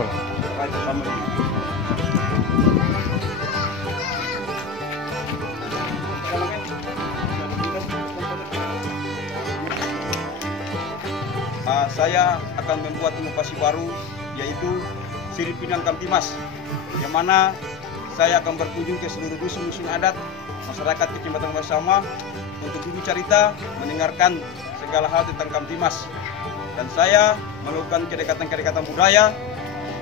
betul. Saya akan membuat inovasi baru, yaitu Sirip Pinang Kamtimas, yang mana saya akan berkunjung ke seluruh dusun-dusun adat masyarakat Kecamatan Wasama untuk duduk cerita, mendengarkan segala hal tentang Kamtimas. Dan saya melakukan kedekatan-kedekatan budaya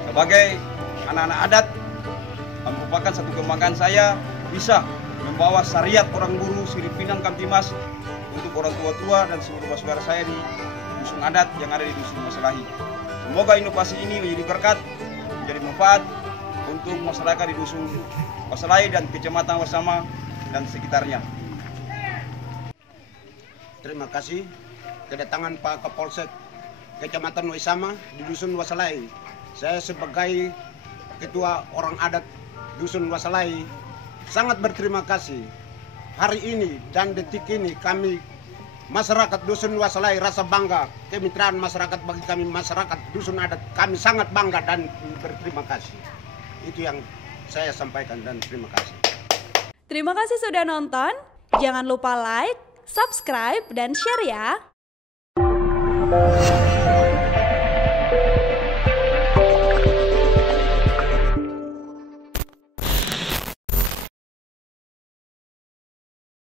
sebagai anak-anak adat, merupakan satu kebanggaan saya bisa membawa syariat orang guru Sirip Pinang Kamtimas untuk orang tua-tua dan seluruh saudara saya di dusun adat yang ada di dusun Masalahi. Semoga inovasi ini menjadi berkat, menjadi manfaat untuk masyarakat di dusun Masalahi dan Kecamatan Wasama dan sekitarnya. Terima kasih kedatangan Pak Kapolsek Kecamatan Wasama di dusun Wasalahi. Saya sebagai ketua orang adat dusun Wasalahi sangat berterima kasih. Hari ini dan detik ini kami masyarakat dusun Wasalahi rasa bangga, kemitraan masyarakat bagi kami masyarakat dusun adat, kami sangat bangga dan berterima kasih. Itu yang saya sampaikan dan terima kasih. Terima kasih sudah nonton. Jangan lupa like, subscribe, dan share ya.